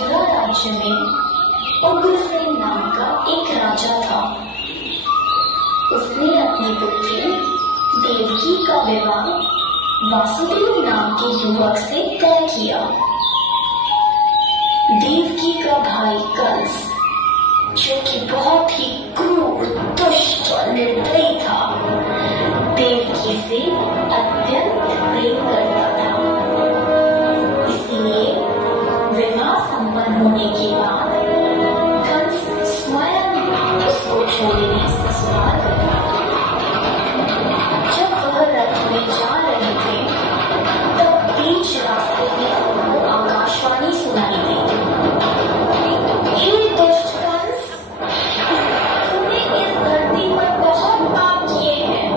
मथुरा राज्य में उग्रसेन नाम का एक राजा था। उसने अपनी पुत्री देवकी का विवाह वासुदेव नाम के युवक से तय किया। देवकी का भाई कंस, जो कि बहुत ही क्रूर, दुष्ट और निर्दयी था, देवकी से अत्यंत प्रेम करता था। इसलिए विवाह संपन्न होने के बाद कंस स्वयं उसको छोड़ने ससुराल गया। जब वह रथ में जा रहे थे, तब बीच रास्ते में उनको आकाशवाणी सुनाई दी। हे दुष्ट कंस, तूने इस धरती पर बहुत पाप किए हैं,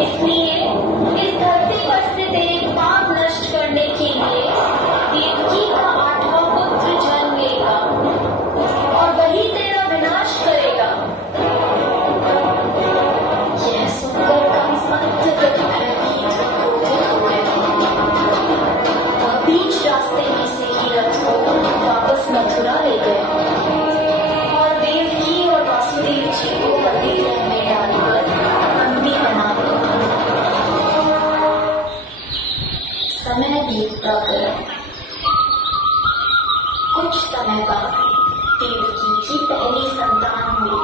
इसलिए इस धरती पर से तेरे पाप नष्ट करने के लिए देवकी का 8वां पुत्र जन्म लेगा और वही तेरा विनाश करेगा। यह सुनकर कंस अत्यधिक भयभीत और क्रोधित हो गया। वह बीच रास्ते में से ही रथ को वापस मथुरा ले गया और देवकी और वासुदेव जी को बंदी गृह में डालकर बंदी बना दिया। समय बीतता गया। कुछ समय बाद देवकी की पहली संतान हुई।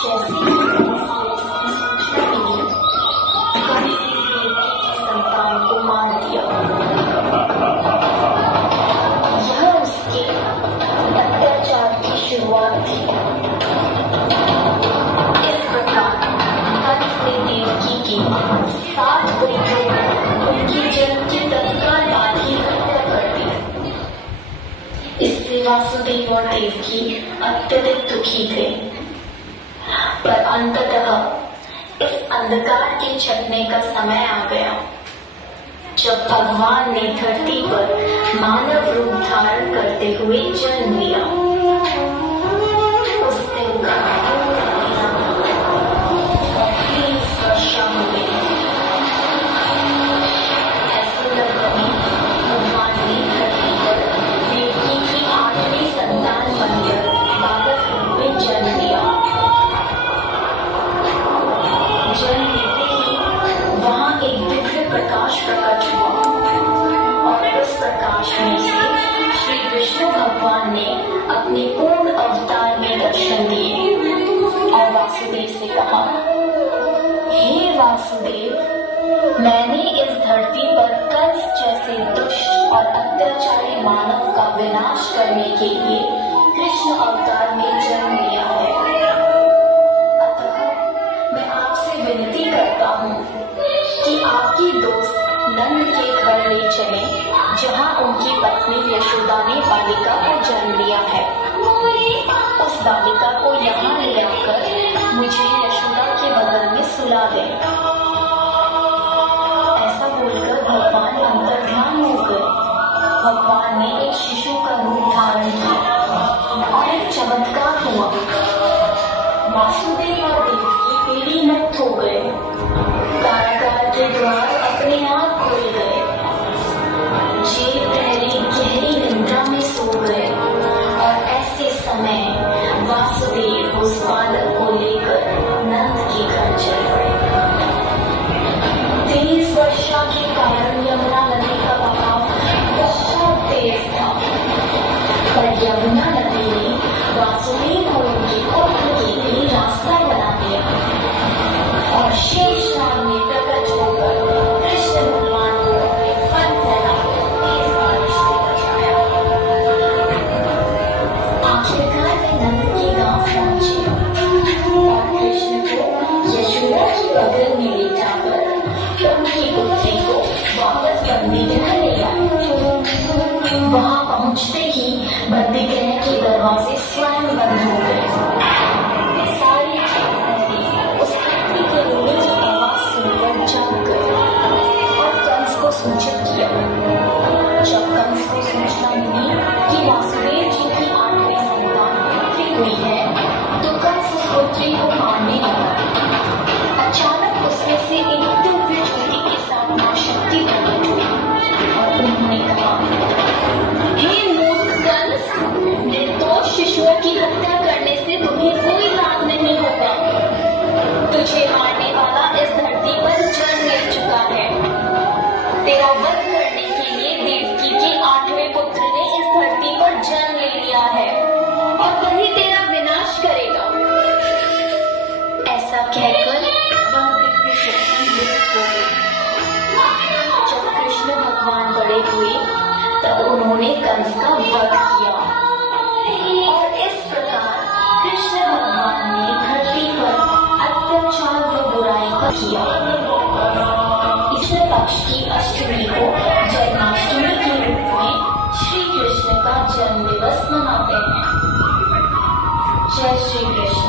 जैसे ही कंस को इसकी सूचना मिली, कंस ने देवकी की संतान को मार दिया। यह उसके अत्याचार की शुरुआत थी। इस प्रकार कंस ने देवकी की 7 पुत्रों को उनकी जन्म के तत्काल बाद ही हत्या कर दी। इससे वासुदेव और देवकी अत्यधिक दुखी थे। पर अंततः इस अंधकार के छटने का समय आ गया, जब भगवान ने धरती पर मानव रूप धारण करते हुए जन्म लिया। उस दिन का 30 वर्षा हो गई। ऐसे में भगवान ने धरती पर देवकी की 8वीं संतान बनकर बालक रूप में जन्म लिया। जन्म लेते ही वहां एक दिव्य प्रकाश प्रकट हुआ और उस प्रकाश में से श्री विष्णु भगवान ने अपने पूर्ण अवतार में दर्शन दिए और वासुदेव से कहा, हे वासुदेव, मैंने इस धरती पर कंस जैसे दुष्ट और अत्याचारी मानव का विनाश करने के लिए कृष्ण अवतार में जन्म लिया है। अतः मैं आपसे विनती करता हूँ कि आपकी दोस्त नंद के घर ले चले, जहाँ उनकी पत्नी यशोदा ने बालिका को जन्म लिया है। उस बालिका को यहाँ ले आकर मुझे यशोदा के बगल में सुला दें। ऐसा बोलकर भगवान अंतर्ध्यान हो गए। भगवान ने एक शिशु का रूप धारण किया और एक चमत्कार हुआ। वासुदेव और देवकी पीढ़ी मुक्त हो गए। कारागार के द्वार अपने आप खुल गए। जे पहले गहरी निद्रा में सो गए और ऐसे समय वासुदेव उस बालक को लेकर नंद के घर चल पड़े। 30 वर्षा के कारण यमुना नदी का बहाव बहुत तेज था, पर यमुना नदी ने वासुदेव और उनके पुत्र के लिए रास्ता बना दिया और शेषनाग ने प्रकट होकर कृष्ण भगवान को अपने फल फैलाकर तेज बारिश से बचाया। आखिरकार वे नंद के गांव पहुंचे और कृष्ण को यशोदा की बगल में लेटाकर उनकी पुत्री को वापस बंदी गृह ले आए। वहां पहुंचते ही बंदी गृह के दरवाजे स्वयं बंद हो गए। सारी उस पत्नी के रोने की आवाज सुनकर जाग गए और कंस को सूचित किया। जब कंस को सूचना मिली कि वासुदेव जी की 8वीं संतान पुत्री हुई है, तो कंस उस पुत्री को मारने लगा। अचानक उसमें से एक दिव्य ज्योति के साथ मां शक्ति प्रकट हुई और उन्होंने कहा, कहकर वह दिव्य शक्ति लुप्त हो गई। जब कृष्ण भगवान बड़े हुए तब उन्होंने कंस का वध किया और इस प्रकार कृष्ण भगवान ने धरती पर अत्याचार व बुराई का किया। कृष्ण पक्ष की अष्टमी को जन्माष्टमी के रूप में श्री कृष्ण का जन्म दिवस मनाते हैं। जय श्री कृष्ण।